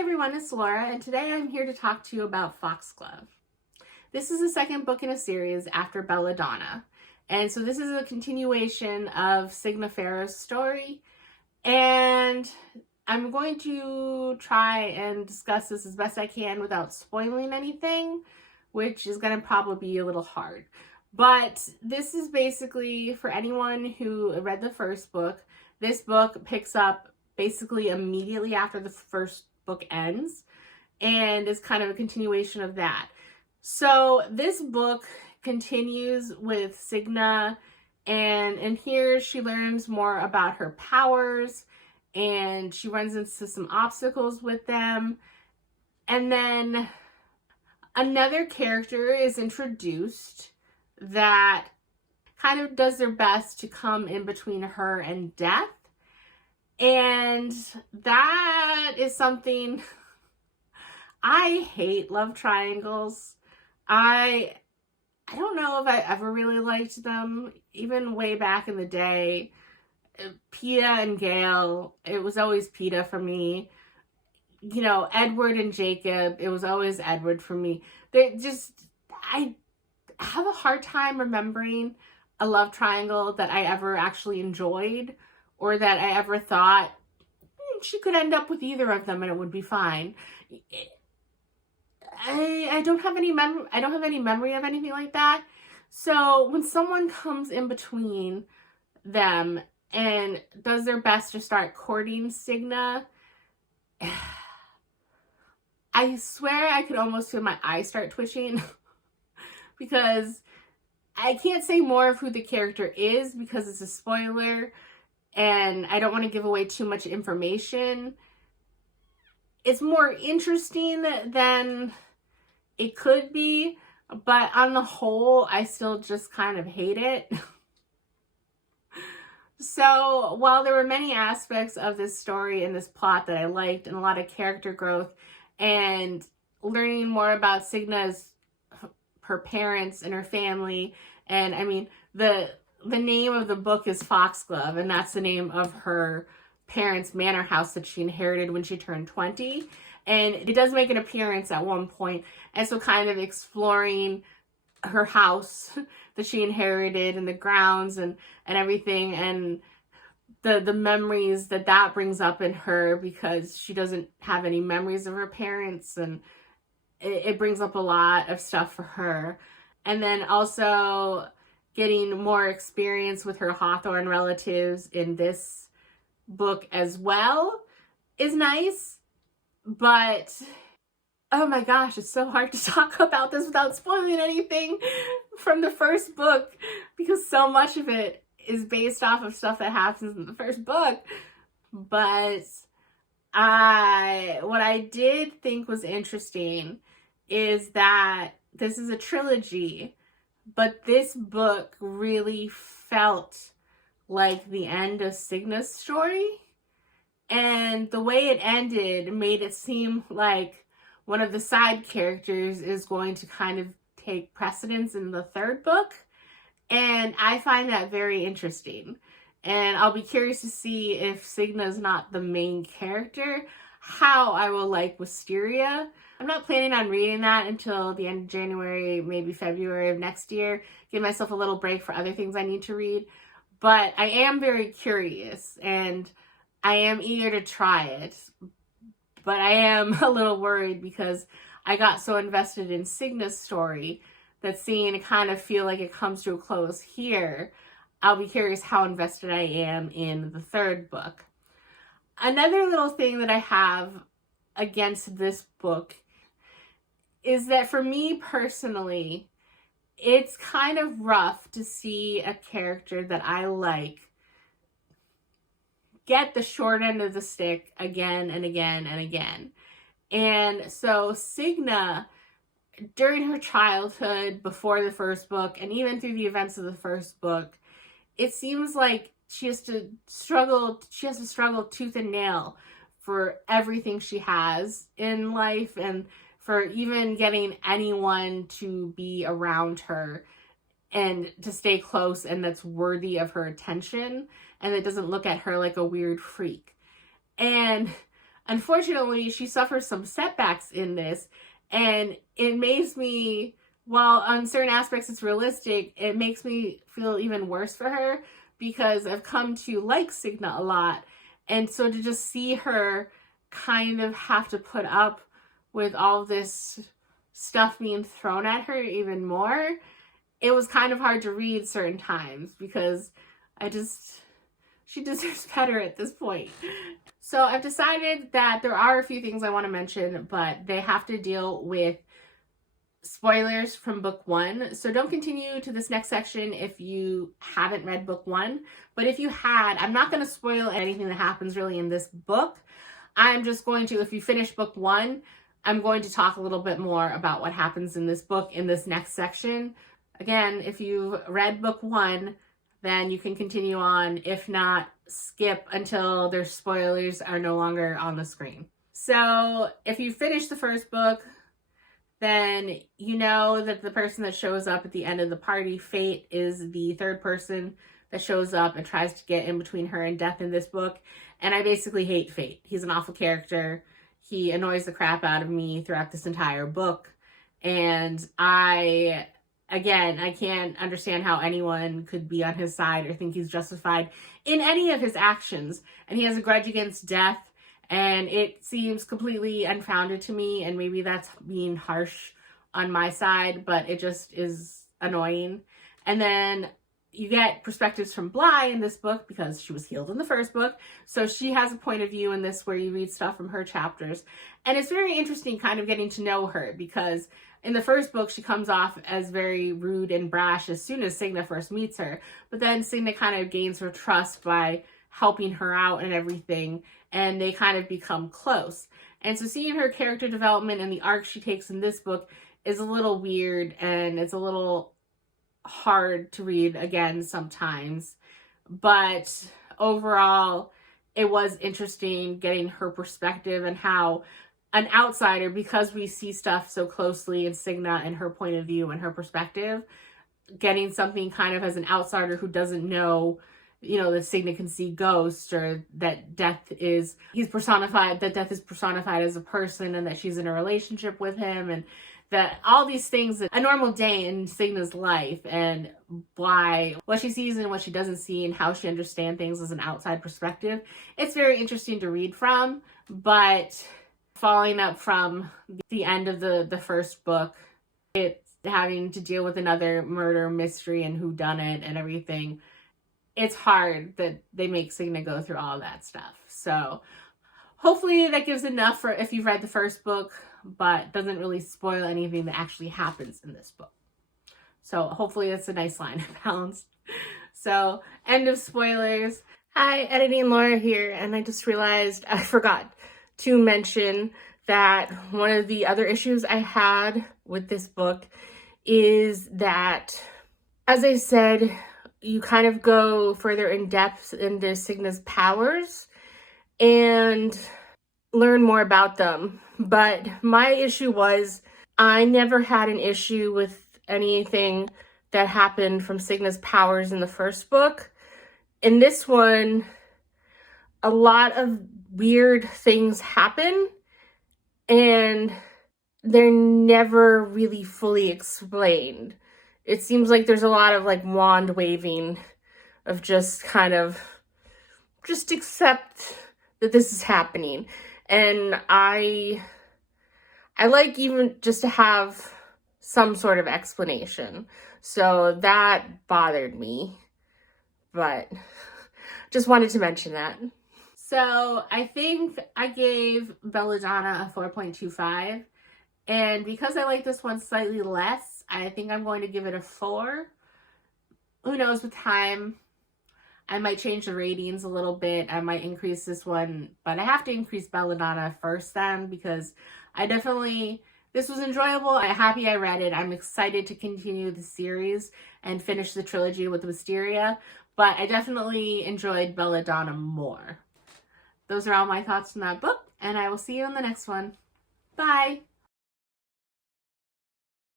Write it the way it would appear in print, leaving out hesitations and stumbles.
everyone, it's Laura, and today I'm here to talk to you about Foxglove. This is the second book in a series after Belladonna, and so this is a continuation of Signa Farrow's story, and I'm going to try and discuss this as best I can without spoiling anything, which is going to probably be a little hard. But this is basically, for anyone who read the first book, this book picks up basically immediately after the first book ends and is kind of a continuation of that. So this book continues with Signa, and here she learns more about her powers and she runs into some obstacles with them. And then another character is introduced that kind of does their best to come in between her and death. And that is something, I hate love triangles. I don't know if I ever really liked them, even way back in the day. Peeta and Gale, it was always Peeta for me. You know, Edward and Jacob, it was always Edward for me. I have a hard time remembering a love triangle that I ever actually enjoyed, or that I ever thought she could end up with either of them and it would be fine. I don't have any memory of anything like that. So when someone comes in between them and does their best to start courting Signa, I swear I could almost feel my eyes start twitching because I can't say more of who the character is because it's a spoiler and I don't want to give away too much information. It's more interesting than it could be, but on the whole, I still just kind of hate it. So while there were many aspects of this story and this plot that I liked, and a lot of character growth and learning more about Signa's, her parents and her family, and I mean, the name of the book is Foxglove, and that's the name of her parents' manor house that she inherited when she turned 20. And it does make an appearance at one point, and so kind of exploring her house that she inherited and the grounds and everything, and the memories that brings up in her because she doesn't have any memories of her parents, and it brings up a lot of stuff for her. And then also getting more experience with her Hawthorne relatives in this book as well is nice. But oh my gosh, it's so hard to talk about this without spoiling anything from the first book because so much of it is based off of stuff that happens in the first book. But what I did think was interesting is that this is a trilogy, but this book really felt like the end of Signa's story. And the way it ended made it seem like one of the side characters is going to kind of take precedence in the third book. And I find that very interesting. And I'll be curious to see if Signa's not the main character, how I will like Wisteria. I'm not planning on reading that until the end of January, maybe February of next year. Give myself a little break for other things I need to read. But I am very curious and I am eager to try it. But I am a little worried because I got so invested in Signa's story that seeing it kind of feel like it comes to a close here, I'll be curious how invested I am in the third book. Another little thing that I have against this book is that for me personally, it's kind of rough to see a character that I like get the short end of the stick again and again and again. And so Signa, during her childhood, before the first book, and even through the events of the first book, it seems like she has to struggle tooth and nail for everything she has in life and for even getting anyone to be around her and to stay close and that's worthy of her attention and that doesn't look at her like a weird freak. And unfortunately, she suffers some setbacks in this, and it makes me, while on certain aspects it's realistic, it makes me feel even worse for her, because I've come to like Cigna a lot, and so to just see her kind of have to put up with all this stuff being thrown at her even more, it was kind of hard to read certain times, because she deserves better at this point. So I've decided that there are a few things I want to mention, but they have to deal with spoilers from book 1. So don't continue to this next section if you haven't read book 1. But if you had, I'm not going to spoil anything that happens really in this book. I'm just going to, if you finish book 1, I'm going to talk a little bit more about what happens in this book in this next section. Again, if you've read book 1, then you can continue on. If not, skip until their spoilers are no longer on the screen. So if you finish the first book, then you know that the person that shows up at the end of the party, Fate, is the third person that shows up and tries to get in between her and Death in this book. And I basically hate Fate. He's an awful character. He annoys the crap out of me throughout this entire book. And I can't understand how anyone could be on his side or think he's justified in any of his actions. And he has a grudge against Death, and it seems completely unfounded to me, and maybe that's being harsh on my side, but it just is annoying. And then you get perspectives from Bly in this book, because she was healed in the first book. So she has a point of view in this where you read stuff from her chapters. And it's very interesting kind of getting to know her, because in the first book, she comes off as very rude and brash as soon as Cigna first meets her. But then Cigna kind of gains her trust by helping her out and everything, and they kind of become close. And so seeing her character development and the arc she takes in this book is a little weird, and it's a little hard to read again sometimes. But overall, it was interesting getting her perspective and how an outsider, because we see stuff so closely in Cigna and her point of view and her perspective, getting something kind of as an outsider who doesn't know, that Cigna can see ghosts, or that Death is personified as a person, and that she's in a relationship with him, and that all these things, a normal day in Cigna's life, and why, what she sees and what she doesn't see, and how she understands things as an outside perspective. It's very interesting to read from, but following up from the end of the first book, it's having to deal with another murder mystery and whodunit and everything. It's hard that they make Cigna go through all that stuff. So hopefully that gives enough for if you've read the first book, but doesn't really spoil anything that actually happens in this book. So hopefully that's a nice line of balance. So end of spoilers. Hi, Editing Laura here, and I just realized I forgot to mention that one of the other issues I had with this book is that, as I said, you kind of go further in depth into Cigna's powers and learn more about them. But my issue was I never had an issue with anything that happened from Cigna's powers in the first book. In this one, a lot of weird things happen, and they're never really fully explained. It seems like there's a lot of wand waving of just kind of just accept that this is happening. And I like even just to have some sort of explanation. So that bothered me, but just wanted to mention that. So I think I gave Belladonna a 4.25. And because I like this one slightly less, I think I'm going to give it a 4. Who knows, with time, I might change the ratings a little bit. I might increase this one, but I have to increase Belladonna first then, because this was enjoyable. I'm happy I read it. I'm excited to continue the series and finish the trilogy with Wisteria, but I definitely enjoyed Belladonna more. Those are all my thoughts on that book, and I will see you in the next one. Bye!